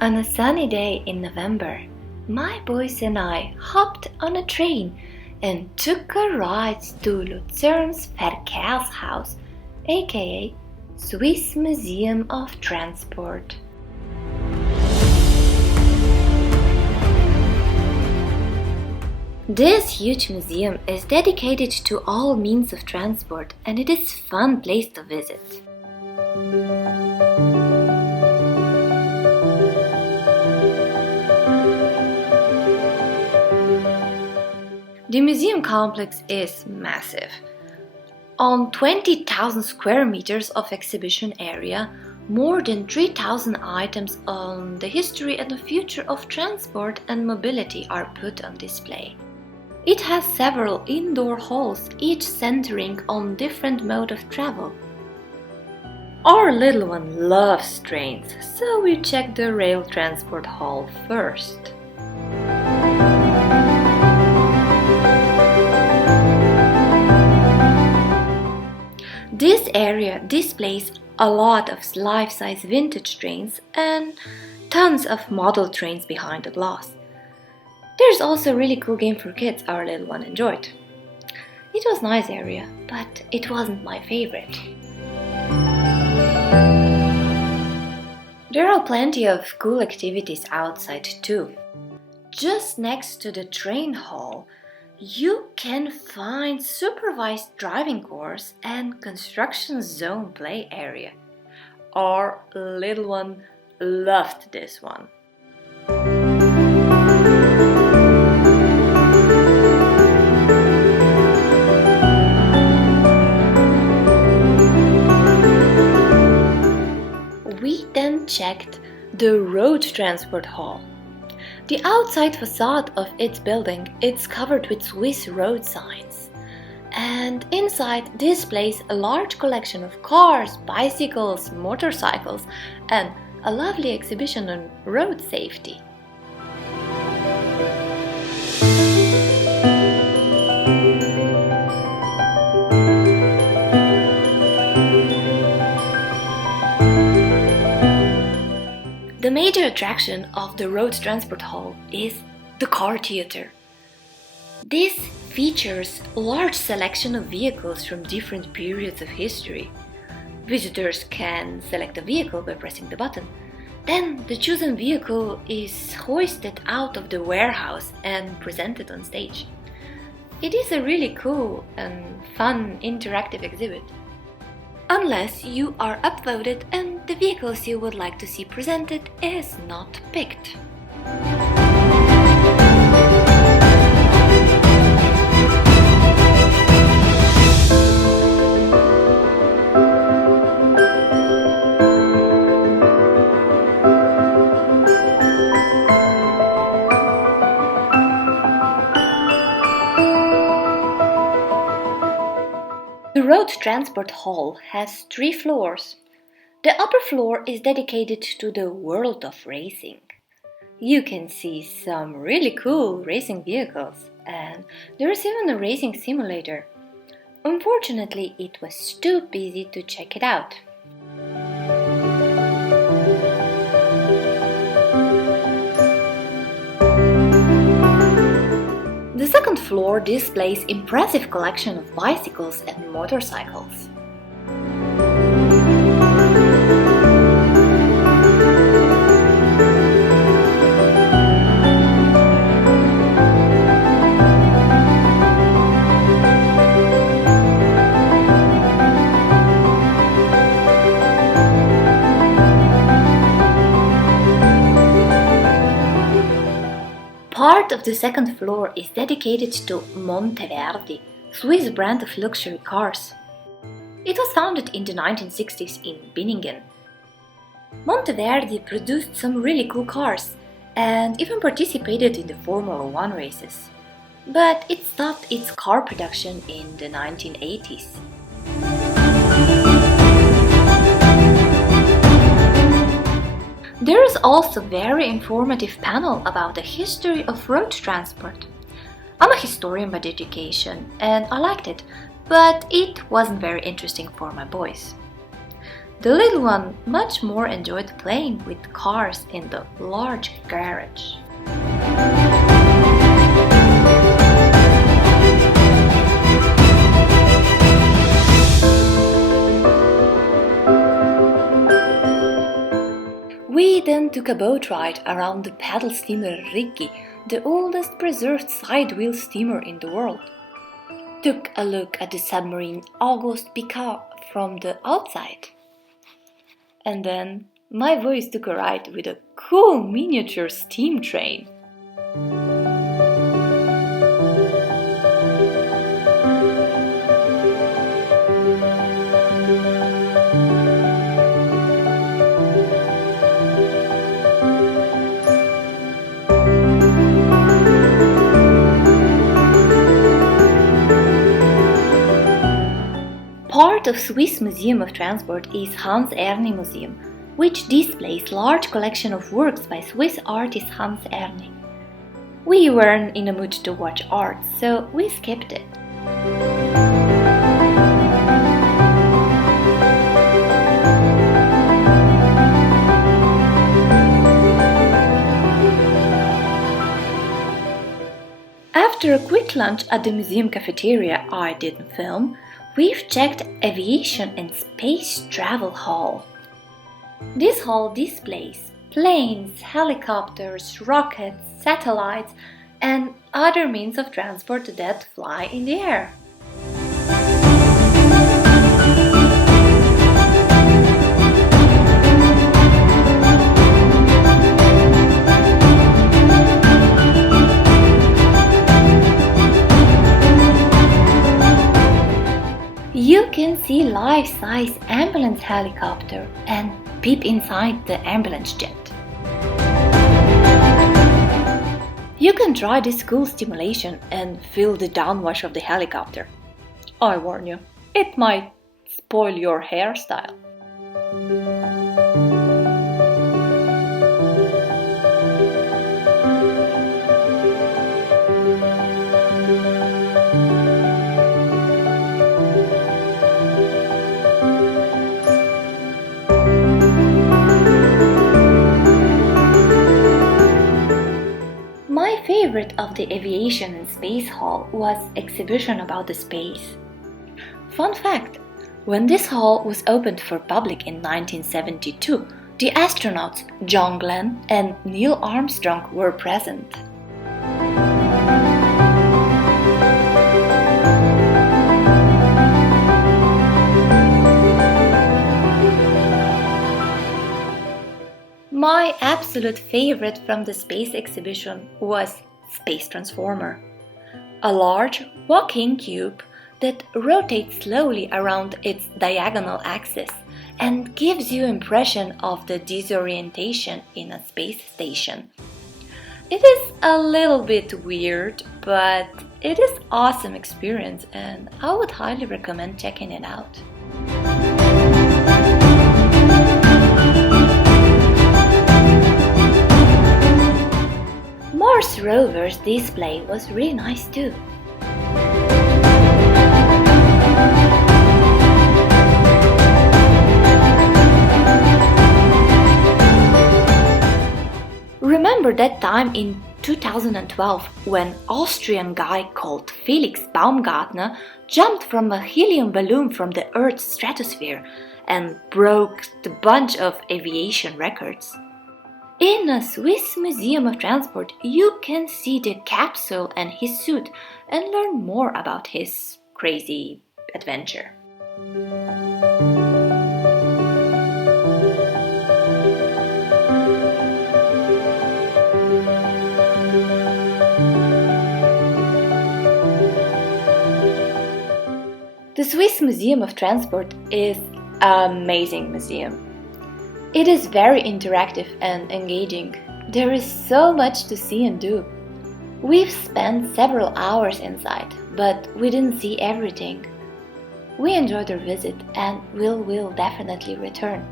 On a sunny day in November, my boys and I hopped on a train and took a ride to Luzern's Verkehrshaus, aka Swiss Museum of Transport. This huge museum is dedicated to all means of transport, and it is a fun place to visit. The museum complex is massive. On 20,000 square meters of exhibition area, more than 3,000 items on the history and the future of transport and mobility are put on display. It has several indoor halls, each centering on different mode of travel. Our little one loves trains, so we checked the rail transport hall first. This area displays a lot of life-size vintage trains and tons of model trains behind the glass. There's also a really cool game for kids our little one enjoyed. It was a nice area, but it wasn't my favorite. There are plenty of cool activities outside too. Just next to the train hall, you can find supervised driving course and construction zone play area. Our little one loved this one. We then checked the road transport hall. The outside facade of its building is covered with Swiss road signs, and inside displays a large collection of cars, bicycles, motorcycles, and a lovely exhibition on road safety. The major attraction of the Road Transport Hall is the car theater. This features a large selection of vehicles from different periods of history. Visitors can select a vehicle by pressing the button. Then the chosen vehicle is hoisted out of the warehouse and presented on stage. It is a really cool and fun interactive exhibit. Unless you are upvoted and the vehicles you would like to see presented is not picked. The Road Transport Hall has 3 floors. The upper floor is dedicated to the world of racing. You can see some really cool racing vehicles, and there is even a racing simulator. Unfortunately, it was too busy to check it out. The second floor displays impressive collection of bicycles and motorcycles. Part of the second floor is dedicated to Monteverdi, Swiss brand of luxury cars. It was founded in the 1960s in Binningen. Monteverdi produced some really cool cars and even participated in the Formula 1 races. But it stopped its car production in the 1980s. There is also a very informative panel about the history of road transport. I'm a historian by education and I liked it, but it wasn't very interesting for my boys. The little one much more enjoyed playing with cars in the large garage. We then took a boat ride around the paddle steamer Riggi, the oldest preserved side-wheel steamer in the world. Took a look at the submarine Auguste Picard from the outside. And then my boys took a ride with a cool miniature steam train. Part of Swiss Museum of Transport is Hans Erni Museum, which displays large collection of works by Swiss artist Hans Erni. We weren't in a mood to watch art, so we skipped it. After a quick lunch at the museum cafeteria I didn't film, we've checked Aviation and Space Travel Hall. This hall displays planes, helicopters, rockets, satellites, and other means of transport that fly in the air. You can see life-size ambulance helicopter and peep inside the ambulance jet. You can try this cool stimulation and feel the downwash of the helicopter. I warn you, it might spoil your hairstyle. My favorite of the Aviation and Space Hall was exhibition about the space. Fun fact, when this hall was opened for public in 1972, the astronauts John Glenn and Neil Armstrong were present. My absolute favorite from the space exhibition was Space Transformer, a large walking cube that rotates slowly around its diagonal axis and gives you impression of the disorientation in a space station. It is a little bit weird, but it is awesome experience and I would highly recommend checking it out. Mars rover's display was really nice too. Remember that time in 2012 when Austrian guy called Felix Baumgartner jumped from a helium balloon from the Earth's stratosphere and broke the bunch of aviation records? In a Swiss Museum of Transport, you can see the capsule and his suit and learn more about his crazy adventure. The Swiss Museum of Transport is an amazing museum. It is very interactive and engaging. There is so much to see and do. We've spent several hours inside, but we didn't see everything. We enjoyed our visit and will definitely return.